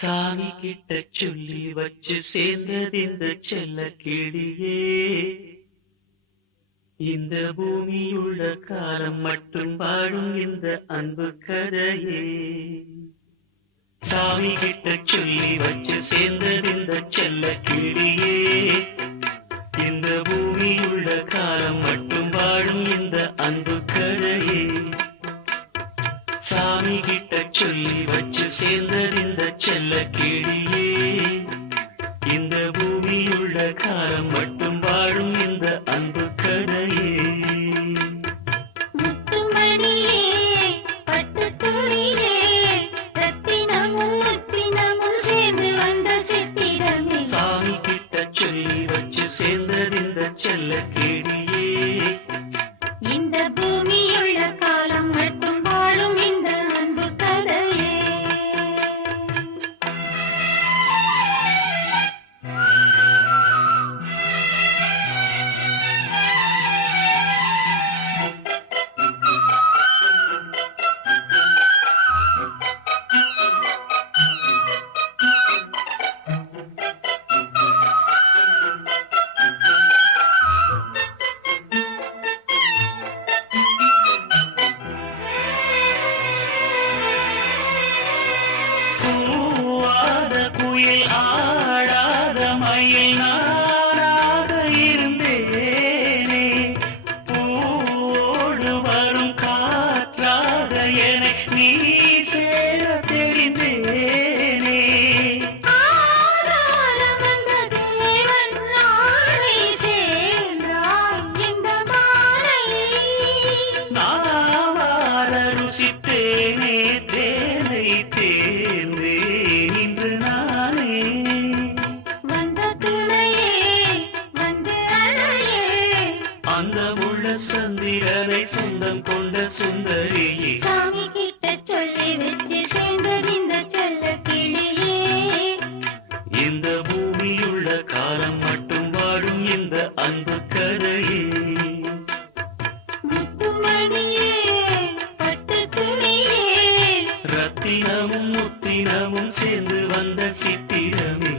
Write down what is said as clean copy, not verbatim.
சாமி கிட்ட சொல்லி வச்சு சேர்ந்தது இந்த செல்ல கிளியே. இந்த பூமியுள்ள காலம் மட்டும் வாழும் இந்த அன்பு கதையே. சாமி கிட்ட சொல்லி வச்சு சேர்ந்தது இந்த செல்ல கிளியே. இந்த பூமியுள்ள காலம் மட்டும் வாழும் இந்த அன்பு கதையே. சாமி கிட்ட சொல்லி வச்சு சேர்ந்தது இந்த செல்ல கிளியே. இந்த பூமியுள்ள காலம் மட்டும் வாழும் இந்த அன்பு கதையே. சாமி கிட்ட சொல்லி வச்சு சேர்ந்தது இந்த செல்ல கிளியே. இந்த பூமியுள்ள காலம் மட்டும் வாழும் இந்த அன்பு கதையே. குயில் ஆடாத மயில் நானாக இருந்தேனே. பூவோடு வரும் காற்றாக என நீ சேர தெரிந்தேனே. நாவார ருசித்தேனே தேனை தேர்ந்தே இன்று நானே. அந்த உள்ள சந்திரனை சொந்தம் கொண்ட சுந்தரியே. சாமி கிட்ட சொல்லி வச்சு சேர்ந்தது இந்த செல்ல கிளியே. இந்த பூமியுள்ள காலம் மட்டும் வாழும் இந்த அன்பு கதையே. முத்துமணியே பட்டு துணியே ரத்தினமும் முத்தினமும் சேர்ந்து வந்த சித்திரமே.